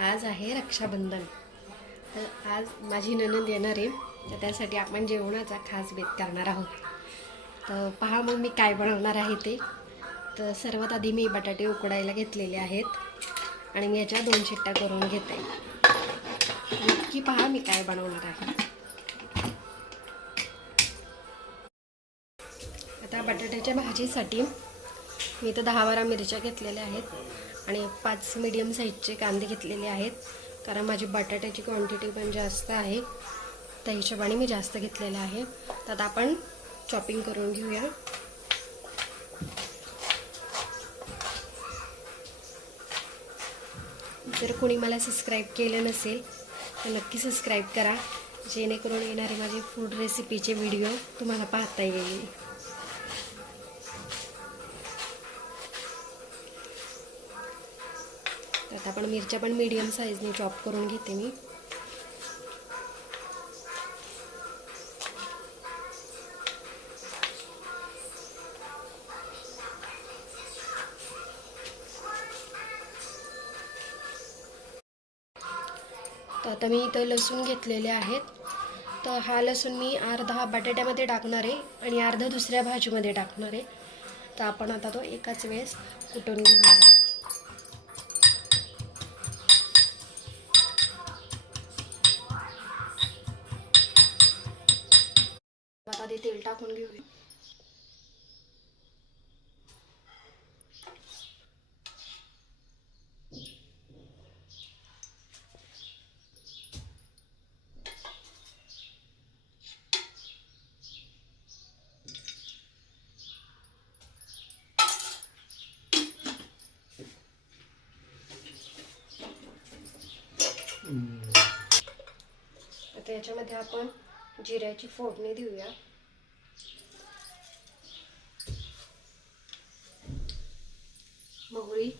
आज आहे रक्षाबंधन. तर आज माझी ननंद येणार आहे तर त्यासाठी आपण जेवणाचा खास बेत करणार आहोत. तर पहा मग मी काय बनवणार आहे ते. तर सर्वात आधी मी बटाटे उकडायला घेतलेले आहेत आणि मी याच्या दोन शिट्ट्या करून घेते. नक्की पहा मी काय बनवणार आहे. आता बटाट्याच्या भाजीसाठी मी तर दहा बारा मिरच्या घेतलेल्या आहेत. आणि पाच मीडियम साईजचे कांदे घेतलेले आहेत. कारण माझी बटाट्याची क्वांटिटी पण जास्त आहे. त्या हिशोबाने मी जास्त घेतलेलं आहे. तर आता आपण चॉपिंग करून घेऊया. जर कोणी मला सबस्क्राईब केलं नसेल तर नक्की सबस्क्राईब करा. जेणेकरून येणारे माझे फूड रेसिपीचे व्हिडिओ तुम्हाला पाहता येईल. आता आपण मिरच्या पण मीडियम साईजने चॉप करून घेते मी. तर आता मी इथं लसूण घेतलेले आहेत. तर हा लसूण मी अर्धा बटाट्यामध्ये टाकणार आहे आणि अर्धा दुसऱ्या भाजीमध्ये टाकणार आहे. तर आपण आता तो एकाच वेळेस कुटून घेऊया. आता ते तेल टाकून घेऊया. आता याच्यामध्ये आपण जिऱ्याची फोडणी देऊया मोहरी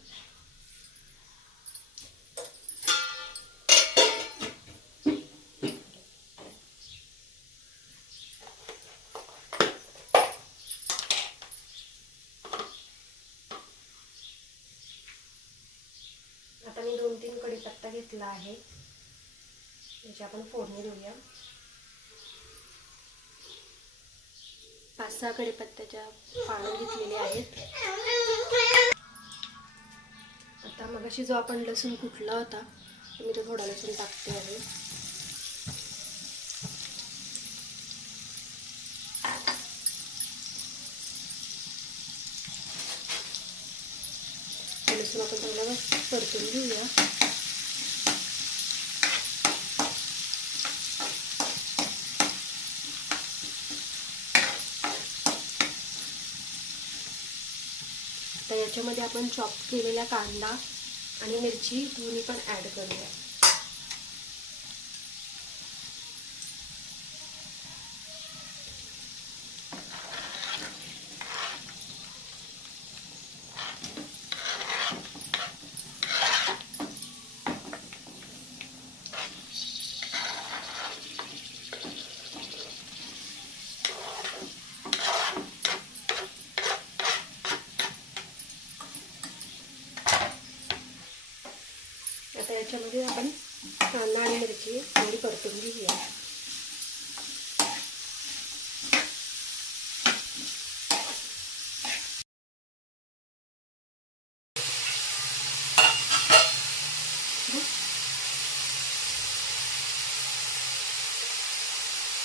आता मी दोन तीन कढीपत्ता घेतला आहे. याची आपण फोडणी देऊया. पाच सहा कडेपत्त्याच्या पानं घेतलेले आहेत. आता मग जो आपण लसूण कुठला होता मी तो थोडा लसूण टाकते आहे तो लसूण आपण चांगला परतून घेऊया तर याच्यामध्ये आपण चॉप केलेला कांदा आणि मिरची दोन्ही पण ॲड करूया. आता याच्यामध्ये आपण कांदा आणि मिरची थोडी परतून घेऊया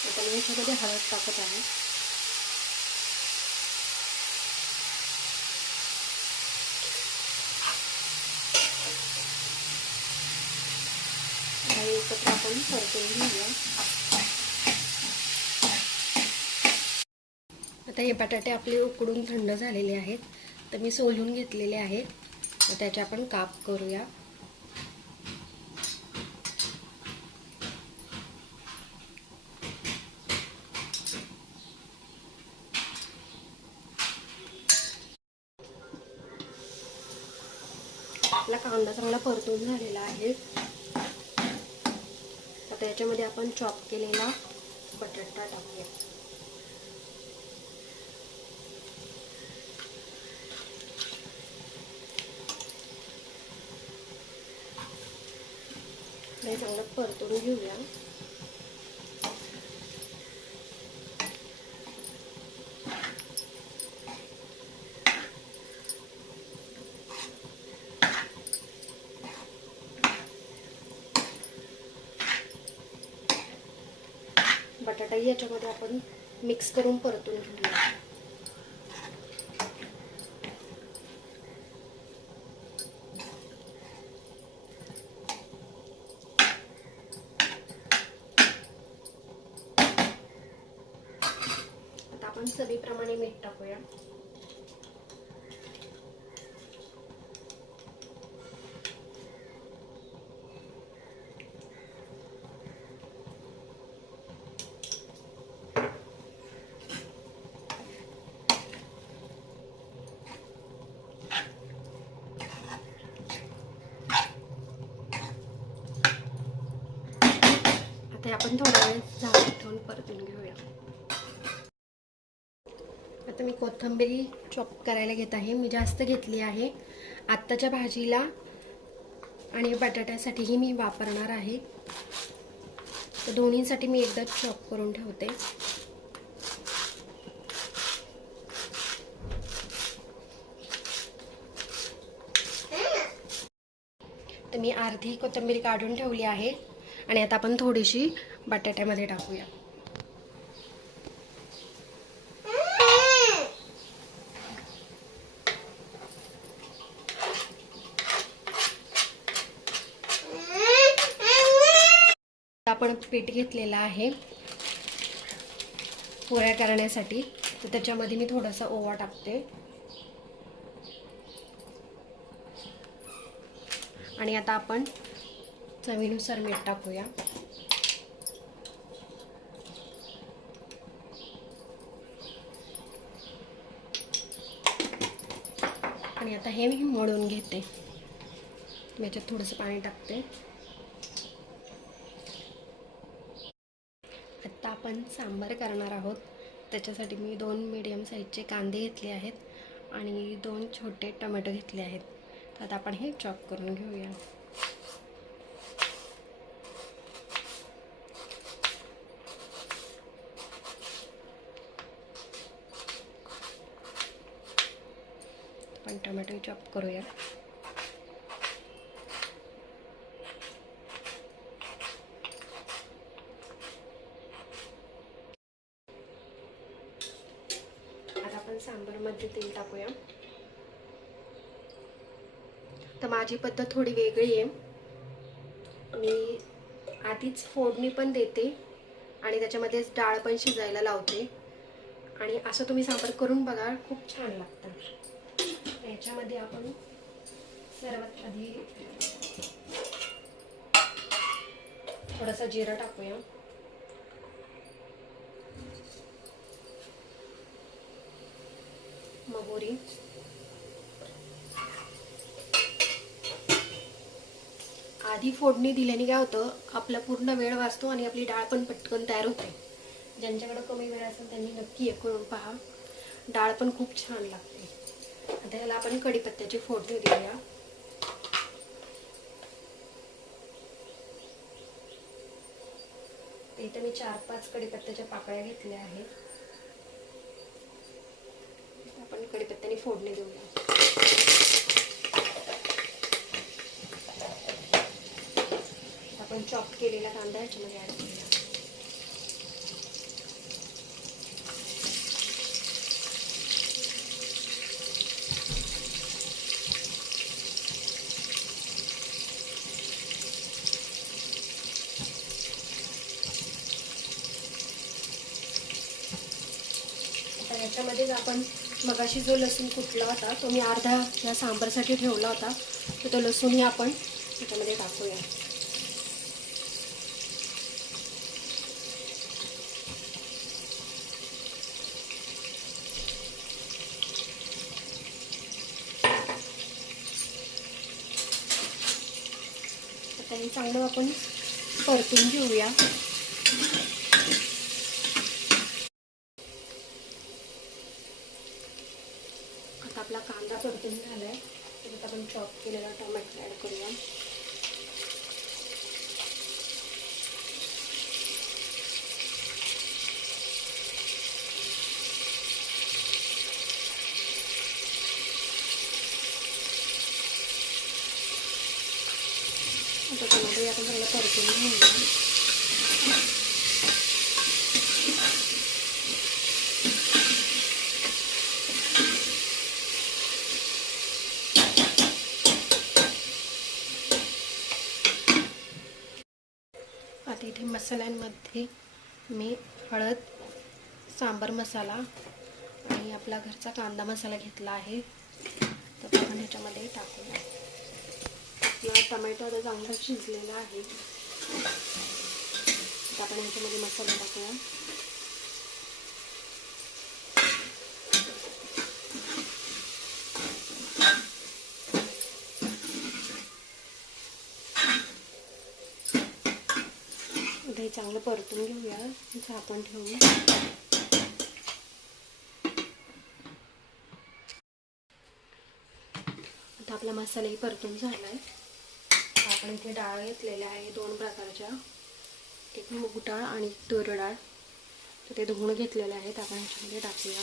आता मी याच्यामध्ये हळद टाकत आहे हे एकत्र आपण परतून घेऊया आता हे बटाटे आपले उकडून थंड झालेले आहेत. तर मी सोलून घेतलेले आहेत. तर त्याचे आपण काप करूया. आपला कांदा चांगला परतून झालेला आहे. याच्यामध्ये आपण चॉप केलेला बटाटा टाकूया. हे चांगलं परतून घेऊया. याच्यामध्ये आपण मिक्स करून परतून घेऊया. आता आपण चवीप्रमाणे मीठ टाकूया आता हे आपण थोडा वेळ झाकण ठेवून परतून घेऊया. आता मी कोथंबिरी चॉप करायला घेत आहे. मी जास्त घेतली आहे आत्ताच्या भाजीला आणि बटाट्यासाठीही मी वापरणार आहे. तर दोन्हीसाठी मी एकदा चॉप करून ठेवते. तर मी अर्धी कोथिंबीर काढून ठेवली आहे. आणि आता आपण थोडीशी बटाट्यामध्ये टाकूया. आपण पीठ घेतलेलं आहे. पोळ्या करण्यासाठी. तर त्याच्यामध्ये मी थोडासा ओवा टाकते. आणि आता आपण चवीनुसार मीठ टाकूया. आणि आता हे मी मळून घेते. याच्यात थोडंसं पाणी टाकते. आत्ता आपण सांबार करणार आहोत. त्याच्यासाठी मी दोन मीडियम साईजचे कांदे घेतले आहेत आणि दोन छोटे टमॅटो घेतले आहेत. तर आता आपण हे चॉप करून घेऊया. आपण टोमॅटो चॉप करूया. आता आपण सांबारमध्ये तेल टाकूया. तर माझी पद्धत थोडी वेगळी आहे. मी आधीच फोडणी पण देते आणि त्याच्यामध्येच डाळ पण शिजायला लावते. आणि असं तुम्ही सांबार करून बघा खूप छान लागतं. याच्यामध्ये आपण सर्वात आधी थोडासा जिरा टाकूया. मोहरी आधी फोडणी दिल्याने काय होतं आपला पूर्ण वेळ वाचतो आणि आपली डाळ पण पटकन तयार होते. ज्यांच्याकडे कमी वेळ असेल त्यांनी नक्की हे करून पहा. डाळ पण खूप छान लागते. आता याला आपण कढीपत्त्याची फोडणी देऊया. तर मी चार पाच कढीपत्त्याच्या पाकळ्या घेतल्या आहेत. आपण कढीपत्त्याने फोडणी देऊया. आपण चॉप केलेला कांदा याच्यामध्ये ॲड करूया. त्याच्यामध्येच याच्यामध्येच आपण मगाशी जो लसूण कुटला होता तो मी अर्धा या सांबारसाठी ठेवला होता तर तो लसूणही आपण त्याच्यामध्ये टाकूया. आता हे चांगलं आपण परतून घेऊया. Untuk kemudian akan terlepas dari sini. मसाल्यांमध्ये मी हळद सांबार मसाला आणि आपला घरचा कांदा मसाला घेतला आहे. तर आपण ह्याच्यामध्ये टाकूया किंवा टमॅटो आता चांगला शिजलेला आहे. तर आपण ह्याच्यामध्ये मसाला टाकूया. चांगलं परतून घेऊया. झाकण ठेवून. आता आपला मसालाही परतून झाला आहे आपण इथे डाळ घेतलेल्या आहे दोन प्रकारच्या. एक मूग डाळ आणि तूर डाळ तर ते धुवून घेतलेले आहेत. आपण ह्याच्यामध्ये टाकूया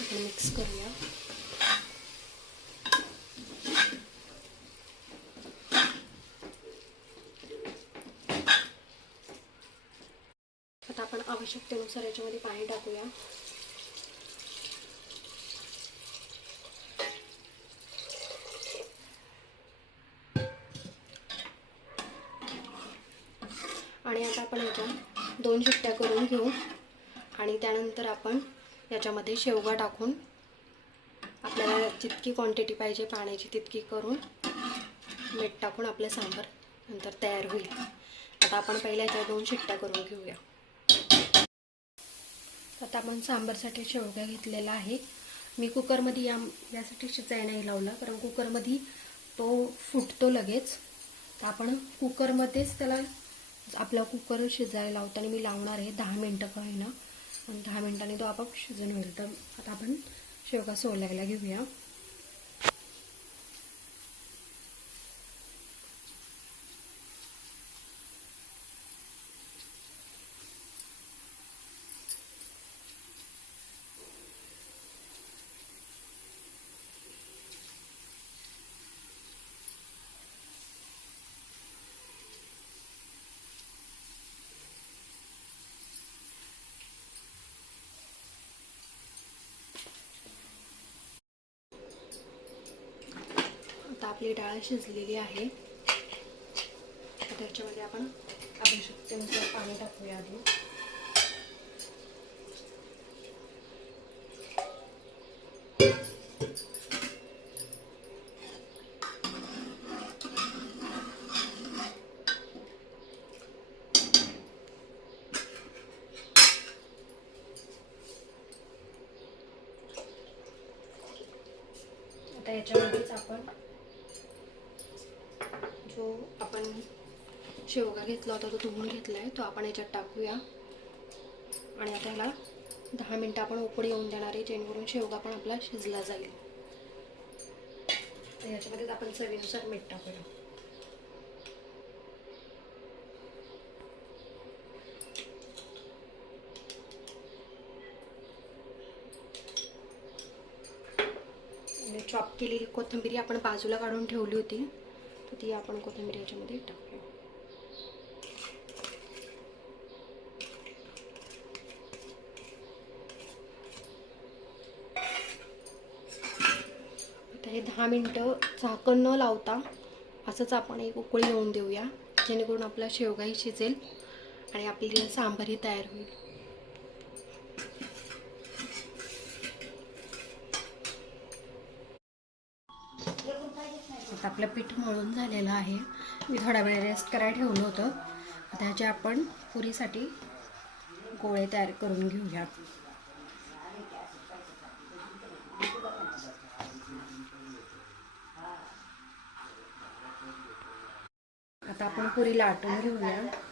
आपण मिक्स करूया आता आपण आवश्यकतेनुसार याच्यामध्ये पाणी टाकूया. आणि आता आपण याच्या दोन शिट्ट्या करून घेऊ. आणि त्यानंतर आपण याच्यामध्ये शेवगा टाकून आपल्याला जितकी क्वांटिटी पाहिजे पाण्याची तितकी करून मीठ टाकून आपलं सांबार नंतर तयार होईल. आता आपण पहिल्या याच्या दोन शिट्ट्या करून घेऊया. आता आपण सांबारसाठी शेवगा घेतलेला आहे. मी कुकरमध्ये या यासाठी शिजाय नाही लावला कारण कुकरमध्ये तो फुटतो लगेच. तर आपण कुकरमध्येच त्याला आपला कुकर शिजायला लावताना मी लावणार आहे दहा मिनटं का होईना. आणि दहा मिनटांनी तो आपाप शिजून होईल. तर आता आपण शेवगा सोलायला घेऊया आता आपली डाळ शिजलेली आहे. त्याच्यामध्ये आपण आवश्यकतेनुसार पाणी टाकूया आधी. आता याच्यामध्येच आपण जो आपण शेवगा घेतला होता तो धुवून घेतला आहे तो आपण याच्यात टाकूया. आणि आता ह्याला दहा मिनटं आपण उकडी येऊन देणार आहे जेणेकरून शेवगा पण आपला शिजला जाईल. याच्यामध्येच आपण चवीनुसार मीठ टाकूया. चॉप केलेली कोथिंबीरी आपण बाजूला काढून ठेवली होती तर ती आपण कोथिंबीर याच्यामध्ये टाकूया आता हे दहा मिनटं झाकण न लावता असंच आपण एक उकळी येऊन देऊया जेणेकरून आपला शेवगाही शिजेल आणि आपली सांबारही तयार होईल. आता आपलं पीठ मळून झालेलं आहे. मी थोडा वेळ रेस्ट करायला ठेवलं होतं. त्याचे आपण पुरीसाठी गोळे तयार करून घेऊया. आता आपण पुरीला आटून घेऊया.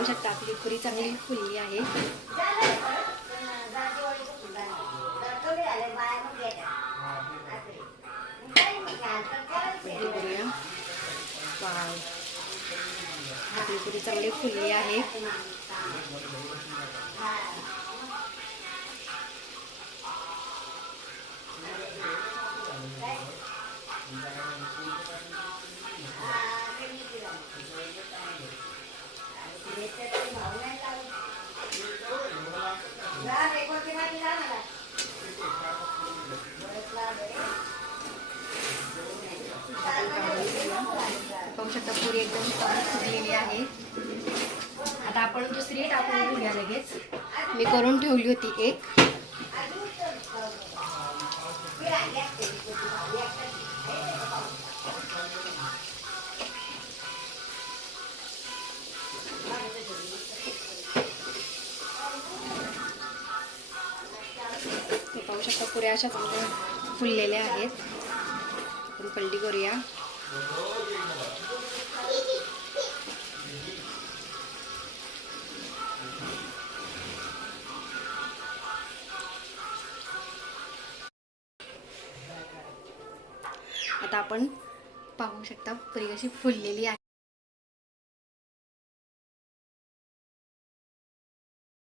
पाहू शकता आपली पुरी चांगली फुलली आहे. पुरी आपली पुरी चांगली फुलली आहे. टाकून लगेच. मी करून ठेवली होती एक. ते पाहू शकता पुऱ्या अशा फुललेल्या आहेत. आपण पलटी करूया. आपण पाहू शकता. पुरी कशी फुललेली आहे.